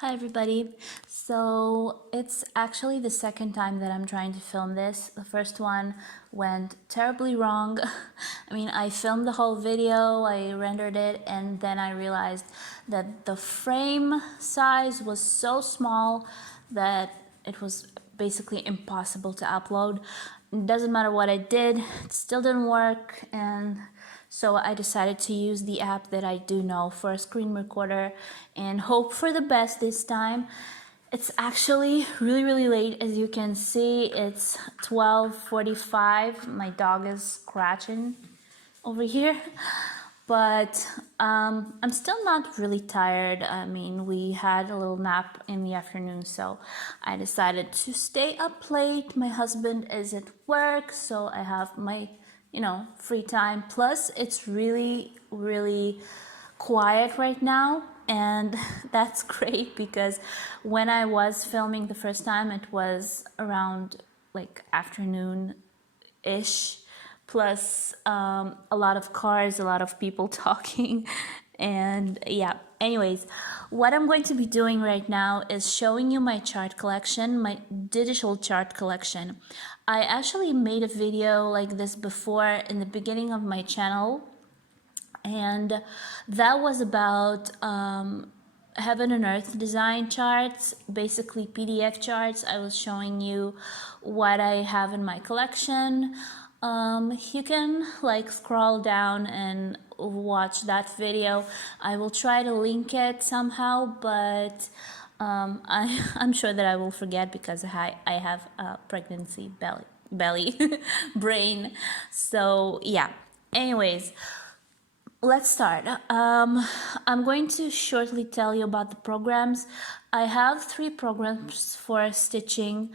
Hi everybody. So it's actually the second time that I'm trying to film this. The first one went terribly wrong. I filmed the whole video, I rendered it, and then I realized that the frame size was so small that it was basically impossible to upload. It doesn't matter what I did, it still didn't work, and so I decided to use the app that I do know for a screen recorder and hope for the best this time. It's actually really late. As you can see, it's 12:45. My dog is scratching over here. But I'm still not really tired. We had a little nap in the afternoon, so I decided to stay up late. My husband is at work, so I have my free time. Plus, it's really quiet right now, and that's great because when I was filming the first time, it was around like afternoon-ish, plus a lot of cars, a lot of people talking, and yeah. Anyways, what I'm going to be doing right now is showing you my chart collection, my digital chart collection. I actually made a video like this before in the beginning of my channel, and that was about heaven and earth design charts, basically PDF charts. I was showing you what I have in my collection. You can scroll down and watch that video. I will try to link it somehow, but I'm sure that I will forget because I have a pregnancy belly brain. So yeah. Anyways, let's start. I'm going to shortly tell you about the programs. I have 3 programs for stitching.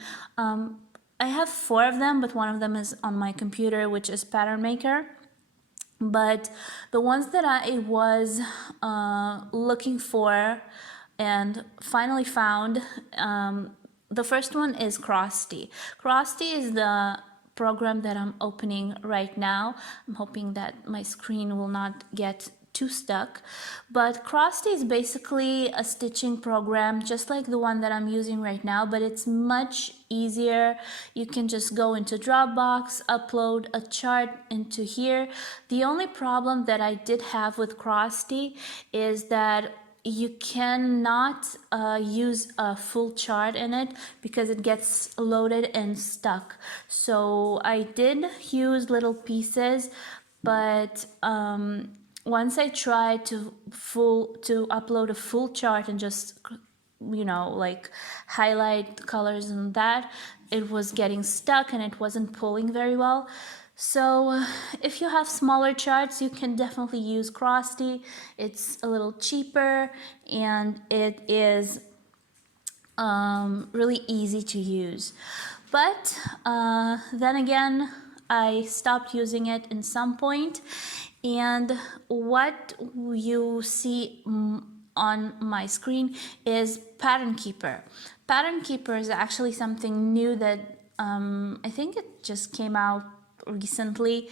I have 4 of them, but one of them is on my computer, which is Pattern Maker. But the ones that I was looking for and finally found, the first one is Crosty. Crosty is the program that I'm opening right now. I'm hoping that my screen will not get too stuck, but Crosty is basically a stitching program just like the one that I'm using right now, but it's much easier. You can just go into Dropbox, upload a chart into here. The only problem that I did have with Crosty is that you cannot use a full chart in it because it gets loaded and stuck. So I did use little pieces, but once I tried to upload a full chart and just highlight colors and that, it was getting stuck and it wasn't pulling very well. So if you have smaller charts, you can definitely use Crosty. It's a little cheaper and it is really easy to use. But then again, I stopped using it in some point, and what you see on my screen is Pattern Keeper. Pattern Keeper is actually something new that I think it just came out recently.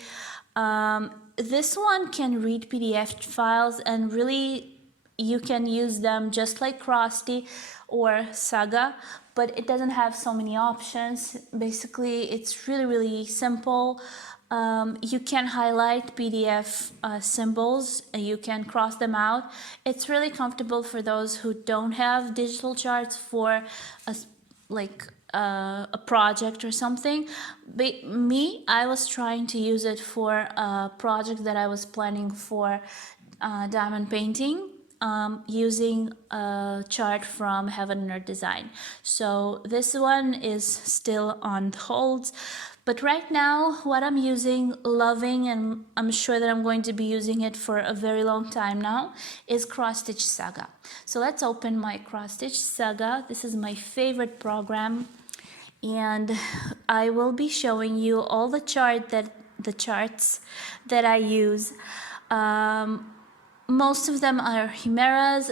This one can read PDF files, and really you can use them just like Crosty or Saga, but it doesn't have so many options. Basically, it's really simple. You can highlight PDF symbols, you can cross them out. It's really comfortable for those who don't have digital charts for a project or something. But I was trying to use it for a project that I was planning for diamond painting, using a chart from Himera Design. So this one is still on hold. But right now, what I'm loving, and I'm sure that I'm going to be using it for a very long time now, is Cross Stitch Saga. So let's open my Cross Stitch Saga. This is my favorite program, and I will be showing you all the charts that I use. Most of them are Himeras,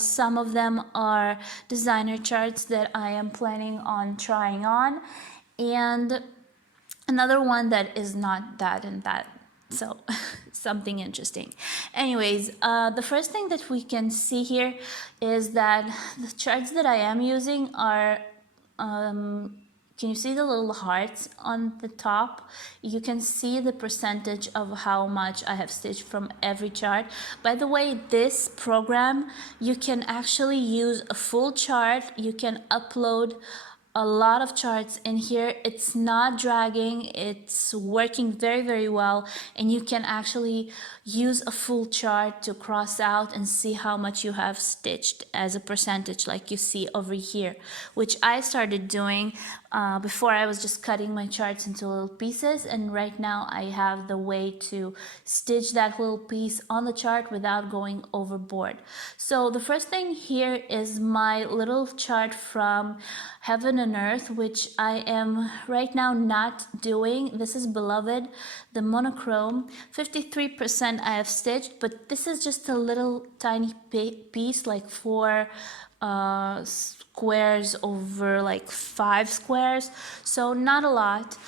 some of them are designer charts that I am planning on trying on, and another one that is not that and that. So something interesting. Anyways, the first thing that we can see here is that the charts that I am using are, can you see the little hearts on the top? You can see the percentage of how much I have stitched from every chart. By the way, this program, you can actually use a full chart. You can upload a lot of charts in here. It's not dragging, it's working very, very well, and you can actually use a full chart to cross out and see how much you have stitched as a percentage, like you see over here, which I started doing. Before I was just cutting my charts into little pieces, and right now I have the way to stitch that little piece on the chart without going overboard. So the first thing here is my little chart from Heaven and Earth, which I am right now not doing. This is Beloved, the monochrome. 53% I have stitched, but this is just a little tiny piece, like 4 squares over like 5 squares, so not a lot.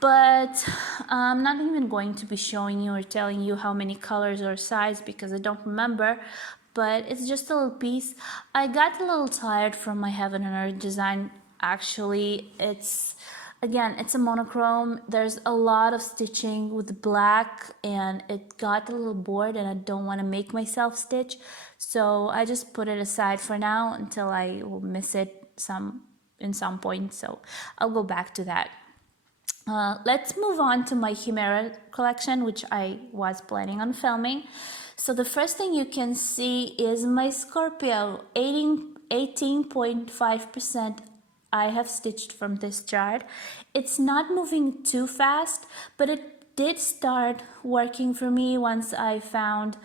But I'm not even going to be showing you or telling you how many colors or size because I don't remember, but it's just a little piece. I got a little tired from my Heaven and Earth design. Actually, it's a monochrome. There's a lot of stitching with black and it got a little bored and I don't want to make myself stitch. So I just put it aside for now until I will miss it in some point. So I'll go back to that. Let's move on to my Himera collection, which I was planning on filming. So the first thing you can see is my Scorpio, 18.5% I have stitched from this chart. It's not moving too fast, but it did start working for me once I found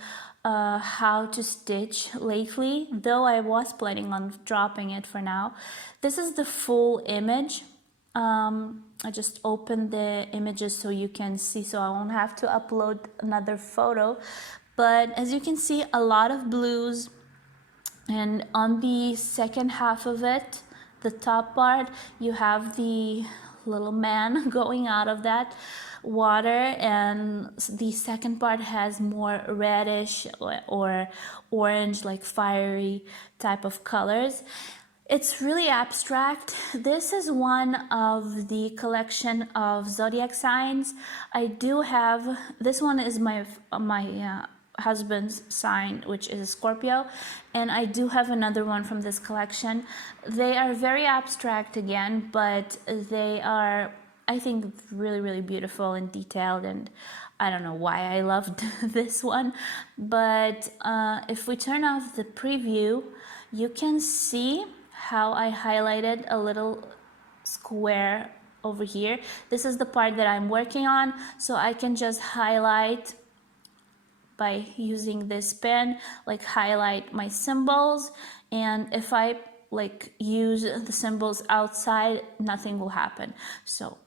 how to stitch lately, though I was planning on dropping it for now. This is the full image. I just opened the images so you can see, so I won't have to upload another photo. But as you can see, a lot of blues, and on the second half of it, the top part, you have the little man going out of that water, and the second part has more reddish or orange, like fiery type of colors. It's really abstract. This is one of the collection of zodiac signs. I do have, this one is my husband's sign, which is Scorpio, and I do have another one from this collection. They are very abstract again, but they are, I think, really, really beautiful and detailed, and I don't know why I loved this one. But if we turn off the preview, you can see how I highlighted a little square over here. This is the part that I'm working on, so I can just highlight by using this pen, like highlight my symbols, and if I like use the symbols outside, nothing will happen. So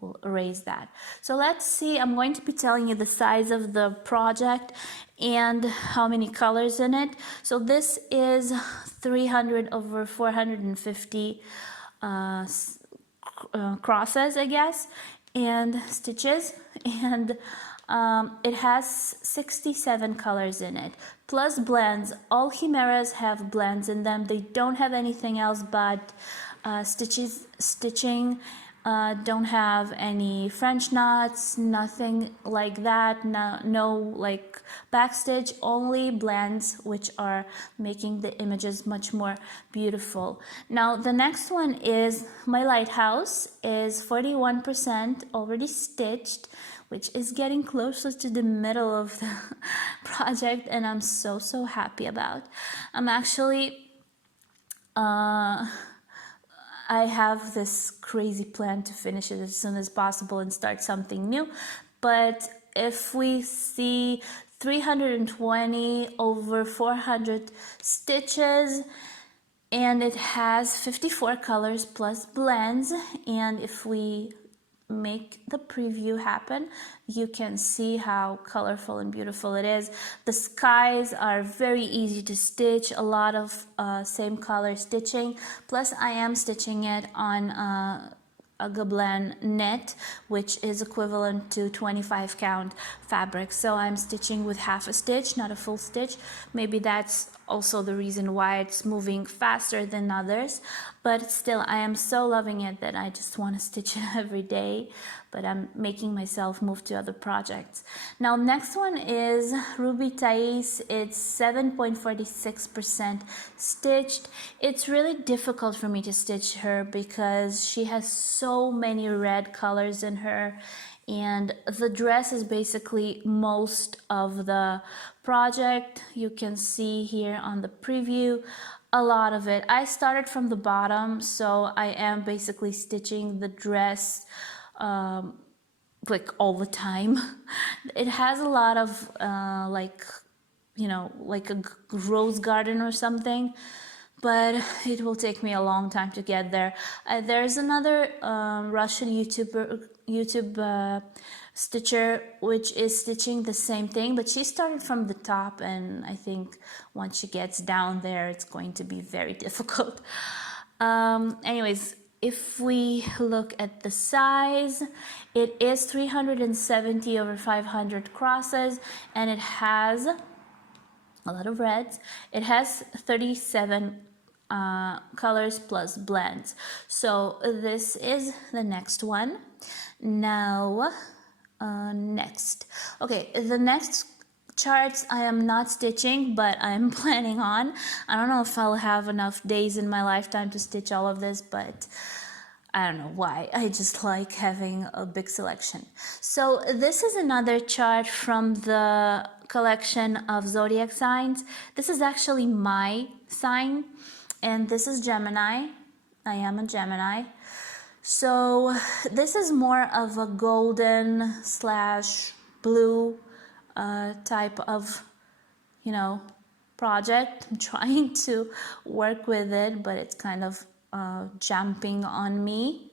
we'll erase that. So let's see, I'm going to be telling you the size of the project and how many colors in it. So this is 300 over 450 crosses, I guess, and stitches, and it has 67 colors in it, plus blends. All Himeras have blends in them. They don't have anything else but stitching. Don't have any French knots, nothing like that, no like backstitch, only blends, which are making the images much more beautiful. Now the next one is my lighthouse, is 41% already stitched, which is getting closer to the middle of the project, and I'm so happy about. I'm actually I have this crazy plan to finish it as soon as possible and start something new. But if we see 320 over 400 stitches, and it has 54 colors plus blends, and if we make the preview happen, you can see how colorful and beautiful it is. The skies are very easy to stitch, a lot of same color stitching, plus I am stitching it on a gobelin knit, which is equivalent to 25 count fabric. So I'm stitching with half a stitch, not a full stitch. Maybe that's also the reason why it's moving faster than others, but still I am so loving it that I just want to stitch it every day, but I'm making myself move to other projects. Now next one is Ruby Thais. It's 7.46% stitched. It's really difficult for me to stitch her because she has so many red colors in her, and the dress is basically most of the project. You can see here on the preview a lot of it. I started from the bottom, so I am basically stitching the dress like all the time. It has a lot of like, you know, like a rose garden or something, but it will take me a long time to get there. There's another Russian YouTube stitcher which is stitching the same thing, but she started from the top, and I think once she gets down there it's going to be very difficult. Anyways, if we look at the size, it is 370 over 500 crosses, and it has a lot of reds. It has 37 colors plus blends. So this is the next one. Now, next. Okay, the next charts I am not stitching, but I'm planning on. I don't know if I'll have enough days in my lifetime to stitch all of this, but I don't know why. I just like having a big selection. So this is another chart from the collection of zodiac signs. This is actually my sign, and this is Gemini. I am a Gemini. So this is more of a golden slash blue type of, you know, project. I'm trying to work with it, but it's kind of jumping on me.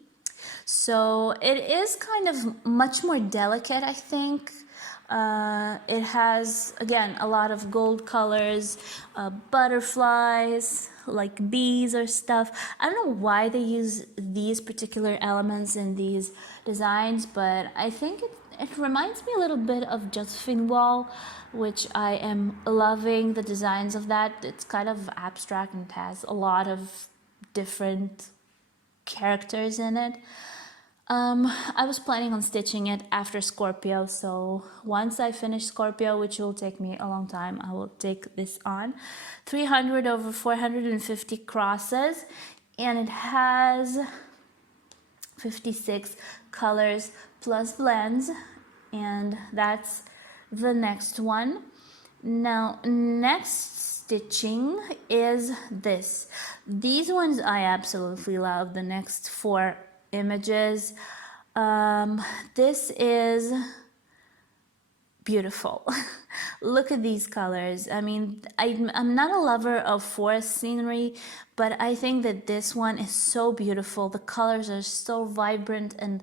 So it is kind of much more delicate, I think. It has, again, a lot of gold colors, butterflies, like bees or stuff. I don't know why they use these particular elements in these designs, but I think it reminds me a little bit of Josephine Wall, which I am loving the designs of that. It's kind of abstract and has a lot of different characters in it. I was planning on stitching it after Scorpio, so once I finish Scorpio, which will take me a long time, I will take this on. 300 over 450 crosses, and it has 56 colors plus blends, and that's the next one. Now, next stitching is this. These ones I absolutely love, the next 4 images. This is beautiful. Look at these colors. I mean, I'm not a lover of forest scenery, but I think that this one is so beautiful. The colors are so vibrant and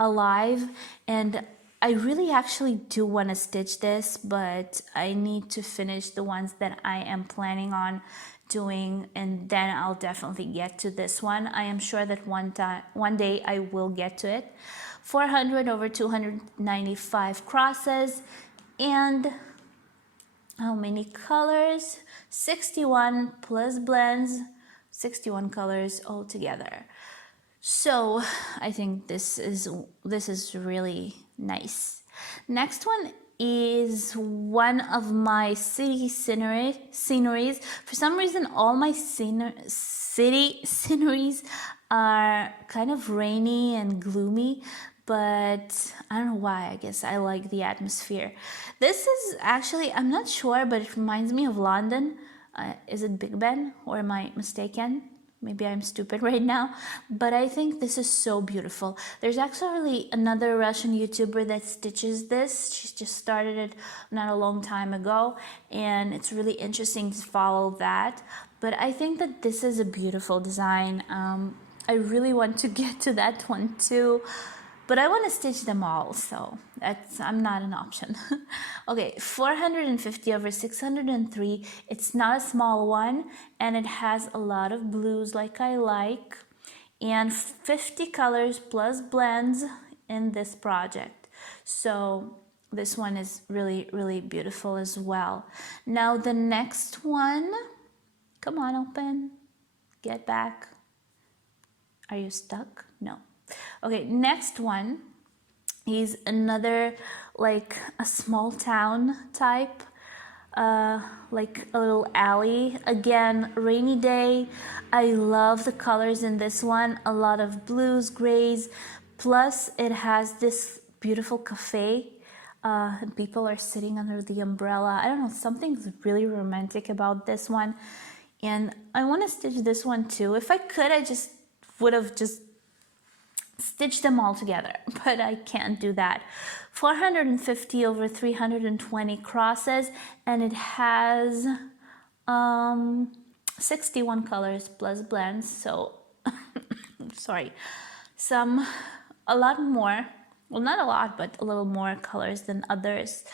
alive, and I really actually do want to stitch this, but I need to finish the ones that I am planning on doing, and then I'll definitely get to this one. I am sure that one day I will get to it. 400 over 295 crosses, and how many colors? 61 plus blends, 61 colors altogether. So I think this is really nice. Next one is one of my city sceneries. For some reason, all my city sceneries are kind of rainy and gloomy, but I don't know why. I guess I like the atmosphere. This is actually, I'm not sure, but it reminds me of London. Is it Big Ben, or am I mistaken? Maybe I'm stupid right now, but I think this is so beautiful. There's actually another Russian YouTuber that stitches this. She just started it not a long time ago, and it's really interesting to follow that. But I think that this is a beautiful design. I really want to get to that one too, but I want to stitch them all, so I'm not an option. Okay, 450 over 603. It's not a small one, and it has a lot of blues like I like. and 50 colors plus blends in this project. So this one is really, really beautiful as well. Now the next one, come on, open, get back. Are you stuck? No. Okay, next one is another like a small town type, like a little alley. Again, rainy day. I love the colors in this one. A lot of blues, grays, plus it has this beautiful cafe. And people are sitting under the umbrella. I don't know, something's really romantic about this one. And I want to stitch this one too. If I could, I just would have just stitched them all together, but I can't do that. 450 over 320 crosses, and it has 61 colors plus blends. So sorry, a lot more. Well, not a lot, but a little more colors than others.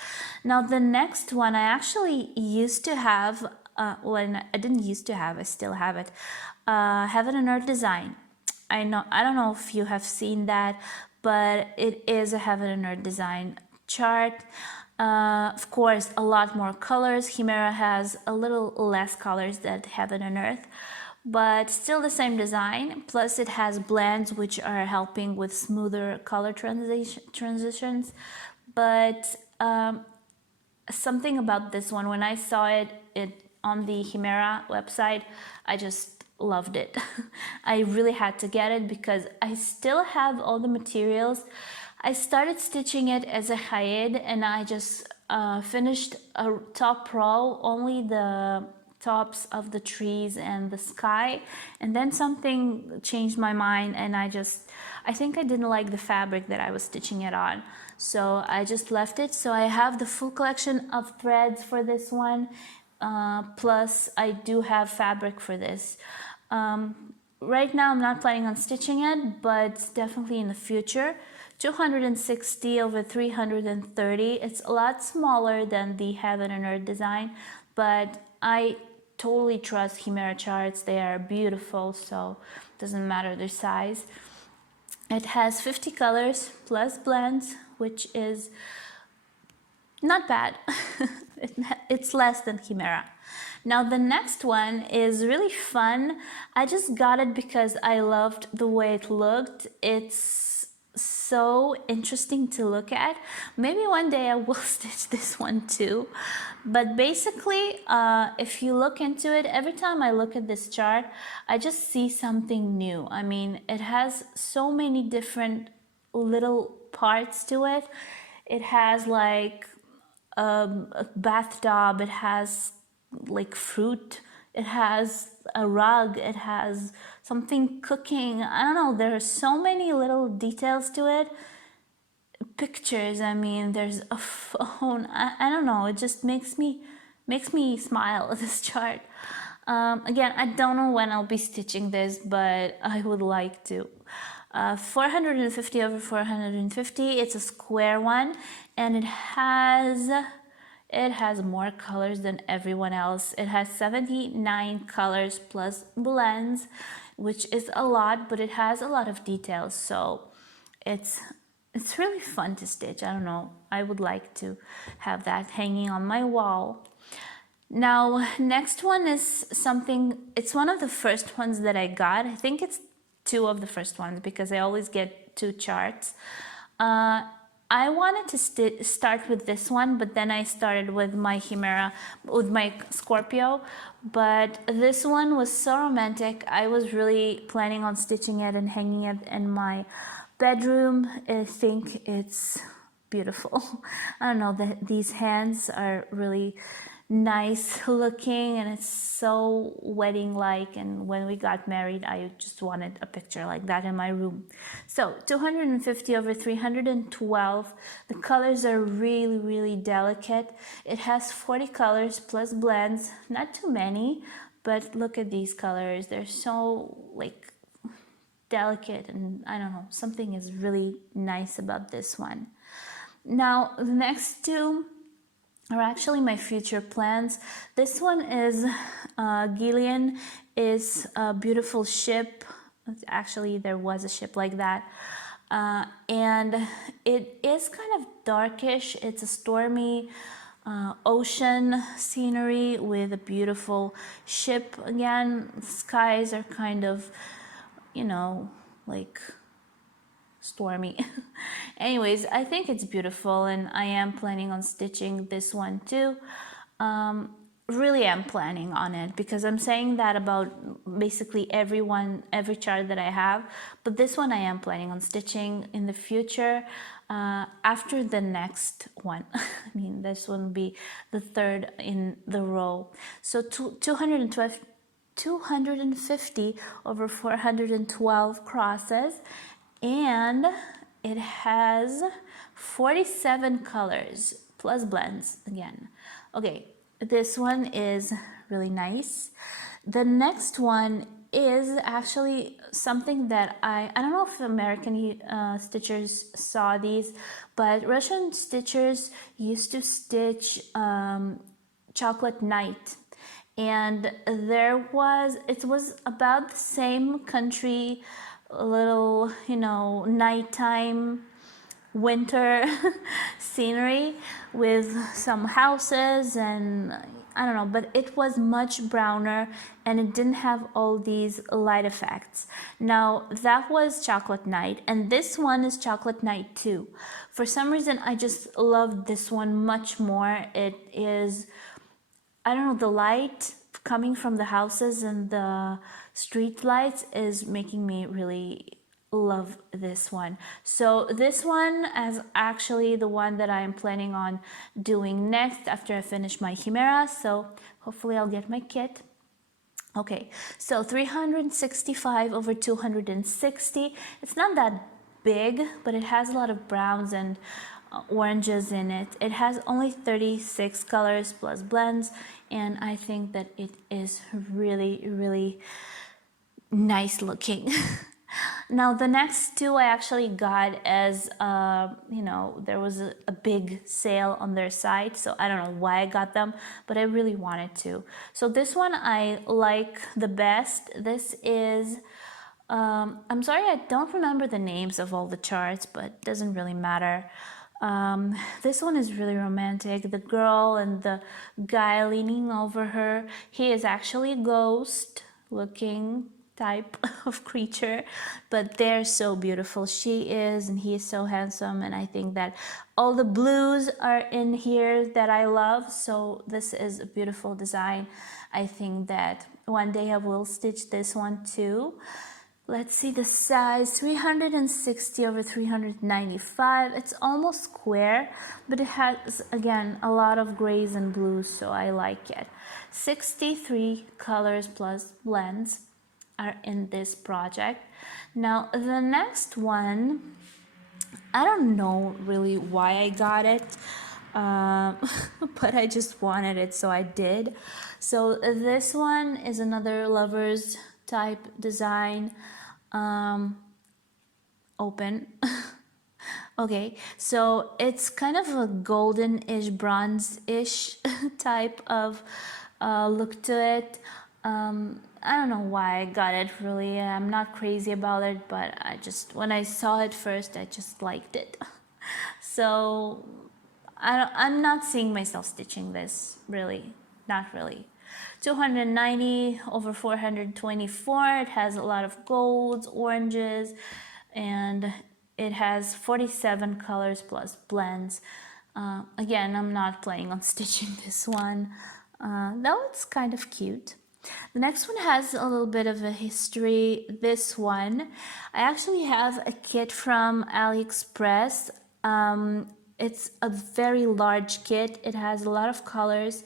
Now the next one I actually used to have, well, I didn't used to have, I still have it, Heaven and Earth Design. I don't know if you have seen that, but it is a Heaven and Earth Design chart. Of course, a lot more colors. Himera has a little less colors than Heaven and Earth, but still the same design. Plus it has blends which are helping with smoother color transitions. But something about this one, when I saw it on the Himera website, I just loved it. I really had to get it because I still have all the materials. I started stitching it as a hide, and I just finished a top row, only the tops of the trees and the sky, and then something changed my mind, and I think I didn't like the fabric that I was stitching it on, so I just left it. So I have the full collection of threads for this one, plus I do have fabric for this. Right now I'm not planning on stitching it, but definitely in the future. 260 over 330. It's a lot smaller than the Heaven and Earth Design, but I totally trust Himera charts. They are beautiful, so it doesn't matter their size. It has 50 colors plus blends, which is not bad. It's less than Himera. Now the next one is really fun. I just got it because I loved the way it looked. It's so interesting to look at. Maybe one day I will stitch this one too. But basically, if you look into it, every time I look at this chart, I just see something new. I mean, it has so many different little parts to it. It has like a bathtub, it has like fruit, it has a rug, it has something cooking. I don't know, there are so many little details to it. Pictures, I mean, there's a phone. I don't know, it just makes me smile at this chart. Again, I don't know when I'll be stitching this, but I would like to. 450 over 450, it's a square one, and it has more colors than everyone else. It has 79 colors plus blends, which is a lot, but it has a lot of details, so it's really fun to stitch. I don't know, I would like to have that hanging on my wall. Now, next one is something, it's one of the first ones that I got. I think it's two of the first ones because I always get two charts. I wanted to start with this one, but then I started with my Himera, with my Scorpio. But this one was so romantic. I was really planning on stitching it and hanging it in my bedroom. I think it's beautiful. I don't know, these hands are really nice looking, and it's so wedding like, and when we got married I just wanted a picture like that in my room. So 250 over 312. The colors are really, really delicate. It has 40 colors plus blends, not too many, but look at these colors. They're so like delicate, and I don't know, something is really nice about this one. Now the next two are actually my future plans. This one is Gillian is a beautiful ship. Actually, there was a ship like that. And it is kind of darkish. It's a stormy ocean scenery with a beautiful ship. Again, skies are kind of, you know, like stormy. Anyways, I think it's beautiful, and I am planning on stitching this one too. Really am planning on it, because I'm saying that about basically every chart that I have, but this one I am planning on stitching in the future, after the next one. I mean, this one will be the third in the row. So 250 over 412 crosses, and it has 47 colors plus blends again. Okay, this one is really nice. The next one is actually something that I don't know if American stitchers saw these, but Russian stitchers used to stitch Chocolate Night, and it was about the same country, a little, nighttime winter scenery with some houses, and I don't know, but it was much browner and it didn't have all these light effects. Now that was Chocolate Night, and this one is Chocolate Night 2. For some reason I just love this one much more. It is, I don't know, the light coming from the houses and the street lights is making me really love this one. So this one is actually the one that I am planning on doing next after I finish my Himera. So hopefully I'll get my kit. Okay, so 365 over 260. It's not that big, but it has a lot of browns and oranges in it. It has only 36 colors plus blends, and I think that it is really, really nice looking. Now the next two I actually got as, there was a big sale on their site, so I don't know why I got them, but I really wanted to. So this one I like the best. This is, I'm sorry, I don't remember the names of all the charts, but it doesn't really matter. This one is really romantic. The girl and the guy leaning over her. He is actually a ghost looking type of creature, but they're so beautiful. She is, and he is so handsome, and I think that all the blues are in here that I love. So this is a beautiful design. I think that one day I will stitch this one too. Let's see the size, 360 over 395. It's almost square, but it has, again, a lot of grays and blues, so I like it. 63 colors plus blends are in this project. Now the next one, I don't know really why I got it, but I just wanted it, so I did. So this one is another lovers type design. Open. Okay, so it's kind of a golden-ish, bronze-ish type of look to it. I don't know why I got it, really. I'm not crazy about it, but when I saw it first, I just liked it. So I'm not seeing myself stitching this, really, not really. 290 over 424. It has a lot of golds, oranges, and it has 47 colors plus blends. Again, I'm not planning on stitching this one, though it's kind of cute. The next one has a little bit of a history. This one, I actually have a kit from AliExpress. It's a very large kit. It has a lot of colors,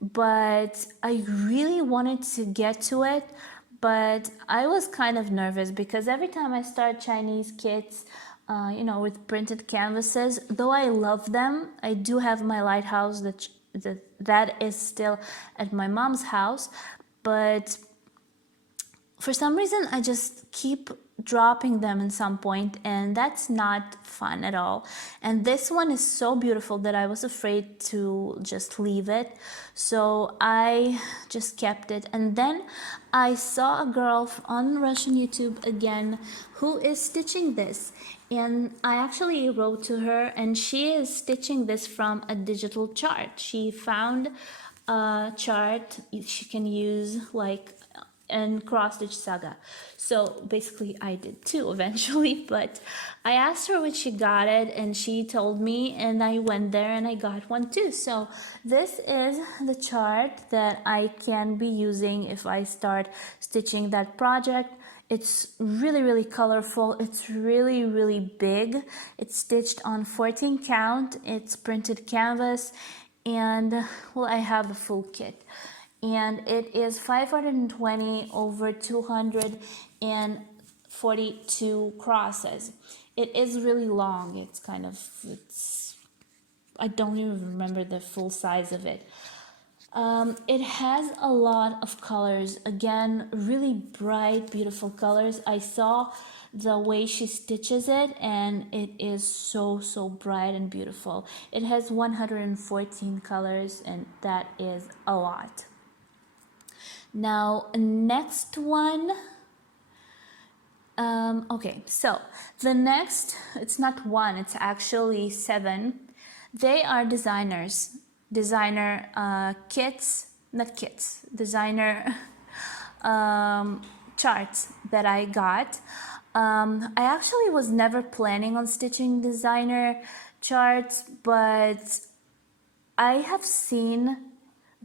but I really wanted to get to it, but I was kind of nervous because every time I start Chinese kits, with printed canvases, though I love them, I do have my lighthouse that is still at my mom's house, but for some reason I just keep dropping them in some point, and that's not fun at all. And this one is so beautiful that I was afraid to just leave it, so I just kept it. And then I saw a girl on Russian YouTube again who is stitching this, and I actually wrote to her, and she is stitching this from a digital chart. She found a chart she can use like in Cross Stitch Saga. So basically I did too eventually, but I asked her when she got it, and she told me, and I went there and I got one too. So this is the chart that I can be using if I start stitching that project. It's really colorful. It's really big. It's stitched on 14 count. It's printed canvas, and well, I have the full kit, and it is 520 over 242 crosses. It is really long. It's kind of, I don't even remember the full size of it. It has a lot of colors, again, really bright, beautiful colors. I saw the way she stitches it, and it is so bright and beautiful. It has 114 colors, and that is a lot. Now, next one. Okay, so the next, it's not one, it's actually 7. They are designer kits, not kits, designer charts that I got. I actually was never planning on stitching designer charts, but I have seen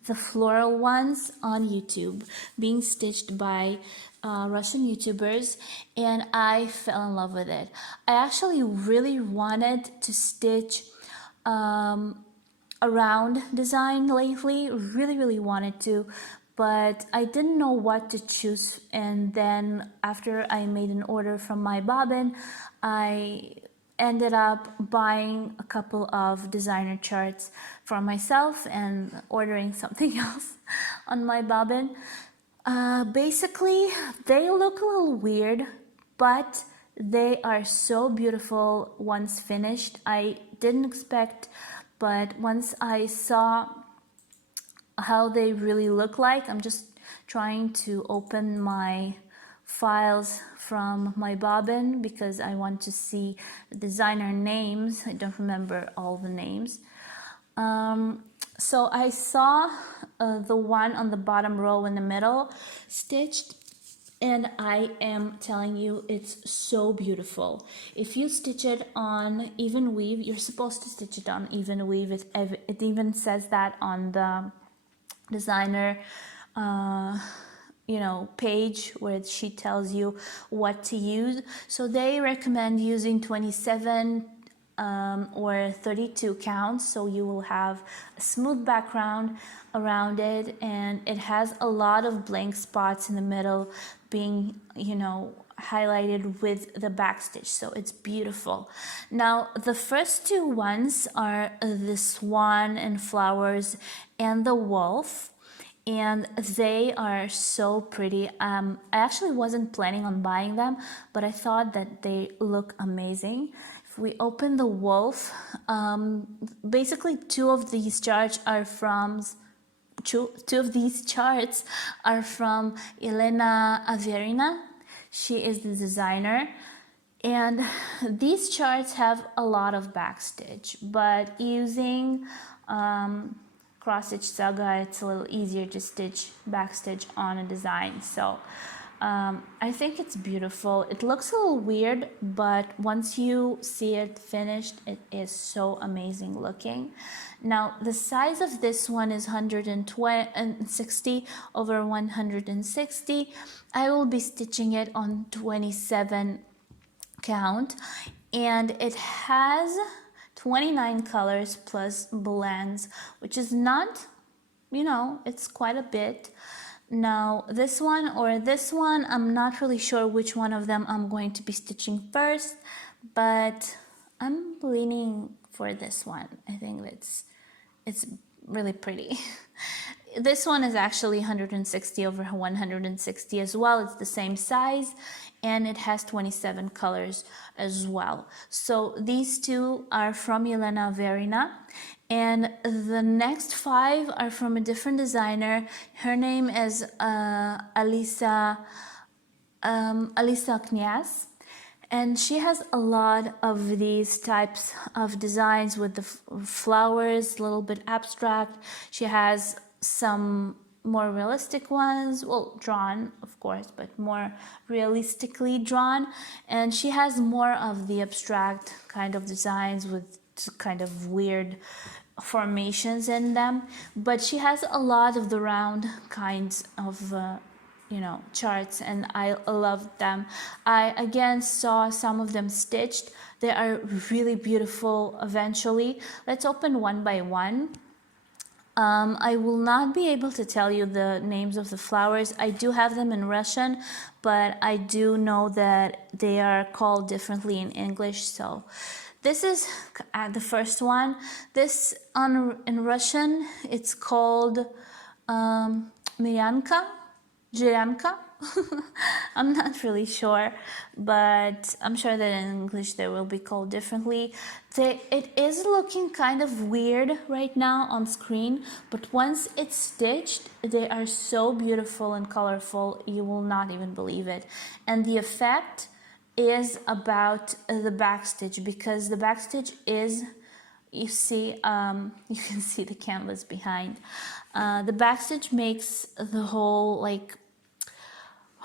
the floral ones on YouTube being stitched by Russian YouTubers, and I fell in love with it. I actually really wanted to stitch around design lately, really wanted to, but I didn't know what to choose. And then after I made an order from my bobbin, I ended up buying a couple of designer charts for myself and ordering something else on my bobbin. Basically, they look a little weird, but they are so beautiful once finished. I didn't expect, but once I saw how they really look like, I'm just trying to open my files from my bobbin because I want to see the designer names. I don't remember all the names. So I saw the one on the bottom row in the middle stitched, and I am telling you, it's so beautiful. If you stitch it on even weave, you're supposed to stitch it on even weave. It even says that on the designer page where she tells you what to use. So they recommend using 27 or 32 counts, so you will have a smooth background around it, and it has a lot of blank spots in the middle being highlighted with the backstitch, so it's beautiful. Now the first two ones are the swan and flowers and the wolf, and they are so pretty. I actually wasn't planning on buying them, but I thought that they look amazing. If we open the wolf, basically two of these charts are from Elena Averina. She is the designer, and these charts have a lot of backstitch, but using Cross Stitch Saga, it's a little easier to stitch backstitch on a design. So I think it's beautiful. It looks a little weird, but once you see it finished, it is so amazing looking. Now the size of this one is 160 over 160. I will be stitching it on 27 count, and it has 29 colors plus blends, which is not, it's quite a bit. Now this one or this one, I'm not really sure which one of them I'm going to be stitching first, but I'm leaning for this one. I think it's really pretty. this one is actually 160 over 160 as well. It's the same size, and it has 27 colors as well. So these two are from Yelena Verina, and the next 5 are from a different designer. Her name is Alisa Kniaz, and she has a lot of these types of designs with the flowers, a little bit abstract. She has some more realistic ones, well, drawn of course, but more realistically drawn, and she has more of the abstract kind of designs with kind of weird formations in them, but she has a lot of the round kinds of charts, and I love them. I again saw some of them stitched. They are really beautiful. Eventually, let's open one by one. I will not be able to tell you the names of the flowers. I do have them in Russian, but I do know that they are called differently in English. So this is the first one. This in Russian, it's called Myanka. Jiranka. I'm not really sure, but I'm sure that in English they will be called differently. It is looking kind of weird right now on screen, but once it's stitched, they are so beautiful and colorful, you will not even believe it. And the effect is about the backstitch, because the backstitch is, you see, you can see the canvas behind. The backstitch makes the whole like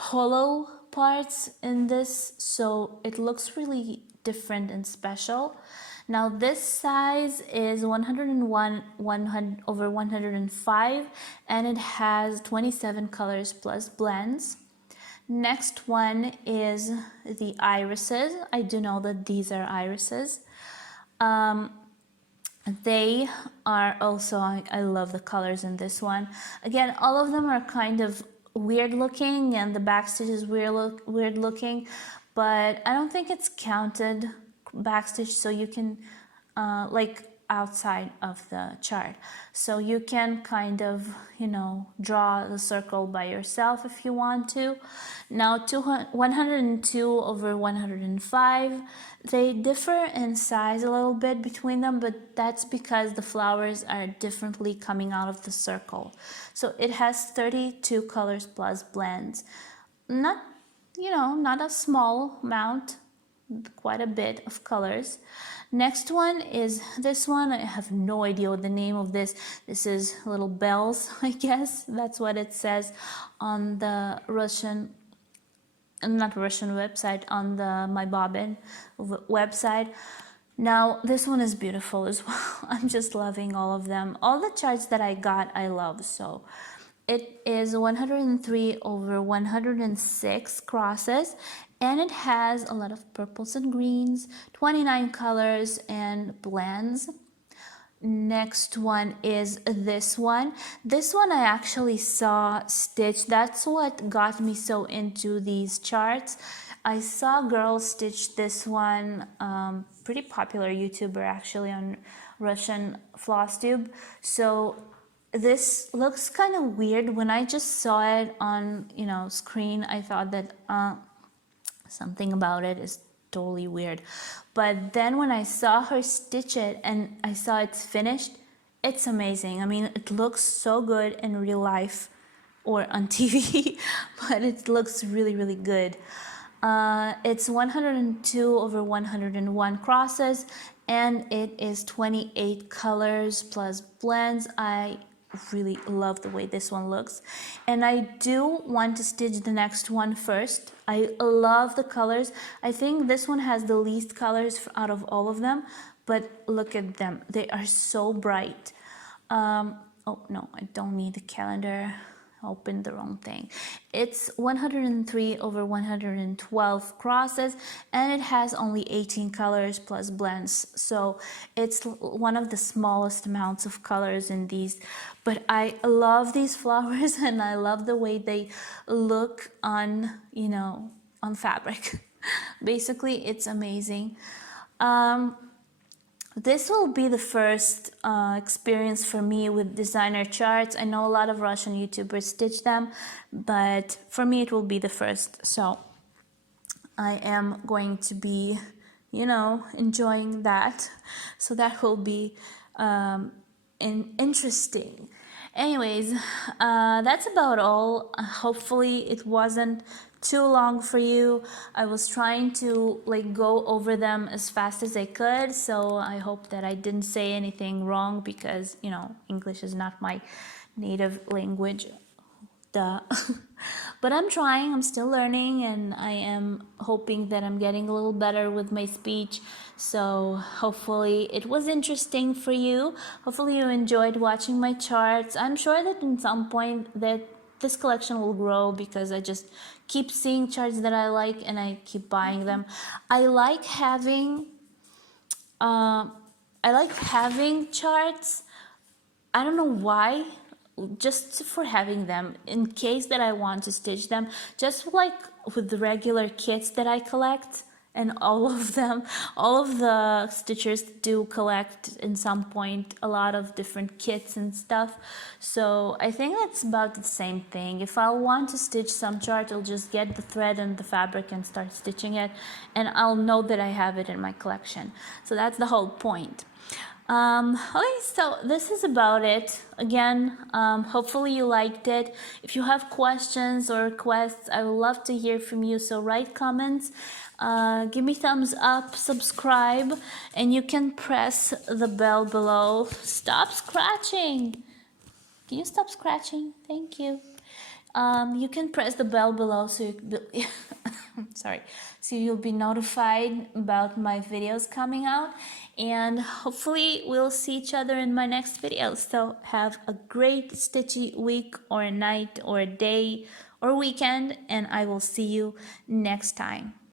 hollow parts in this, so it looks really different and special. Now this size is 101 over 105, and it has 27 colors plus blends. Next one is the irises. I do know that these are irises. They are also, I love the colors in this one. Again, all of them are kind of weird looking, and the backstitch is weird looking, but I don't think it's counted backstitch, so you can like outside of the chart, so you can kind of draw the circle by yourself if you want to. Now 102 over 105, they differ in size a little bit between them, but that's because the flowers are differently coming out of the circle. So it has 32 colors plus blends. Not a small amount, quite a bit of colors. Next one is this one. I have no idea what the name of this. This is little bells, I guess. That's what it says on the Russian, not Russian website, on the My Bobbin website. Now this one is beautiful as well. I'm just loving all of them. All the charts that I got, I love. So it is 103 over 106 crosses, and it has a lot of purples and greens, 29 colors and blends. Next one is this one. This one I actually saw stitched. That's what got me so into these charts. I saw girls stitch this one, pretty popular YouTuber actually on Russian FlossTube. So this looks kind of weird. When I just saw it on screen, I thought that something about it is totally weird. But then when I saw her stitch it and I saw it's finished, it's amazing. I mean, it looks so good in real life or on TV, but it looks really, really good. It's 102 over 101 crosses, and it is 28 colors plus blends. I really love the way this one looks, and I do want to stitch the next one first. I love the colors. I think this one has the least colors out of all of them, but look at them. They are so bright. Oh no, I don't need the calendar. I opened the wrong thing. It's 103 over 112 crosses, and it has only 18 colors plus blends. So it's one of the smallest amounts of colors in these. But I love these flowers, and I love the way they look on, on fabric. Basically, it's amazing. this will be the first experience for me with designer charts. I know a lot of Russian YouTubers stitch them, but for me it will be the first. So I am going to be, enjoying that. So that will be interesting. Anyways, that's about all. Hopefully it wasn't too long for you. I was trying to go over them as fast as I could, so I hope that I didn't say anything wrong, because English is not my native language. Duh. But I'm trying, I'm still learning, and I am hoping that I'm getting a little better with my speech. So hopefully it was interesting for you. Hopefully you enjoyed watching my charts. I'm sure that in some point that this collection will grow, because I just keep seeing charts that I like and I keep buying them. I like having charts. I don't know why, just for having them in case that I want to stitch them, just like with the regular kits that I collect. And all of the stitchers do collect in some point a lot of different kits and stuff. So I think that's about the same thing. If I want to stitch some chart, I'll just get the thread and the fabric and start stitching it, and I'll know that I have it in my collection. So that's the whole point. Okay, so this is about it. Again, hopefully you liked it. If you have questions or requests, I would love to hear from you. So write comments, give me thumbs up, subscribe, and you can press the bell below. Stop scratching. Can you stop scratching? Thank you. You can press the bell below so sorry, so you'll be notified about my videos coming out, and hopefully we'll see each other in my next video. So have a great stitchy week or a night or a day or weekend, and I will see you next time.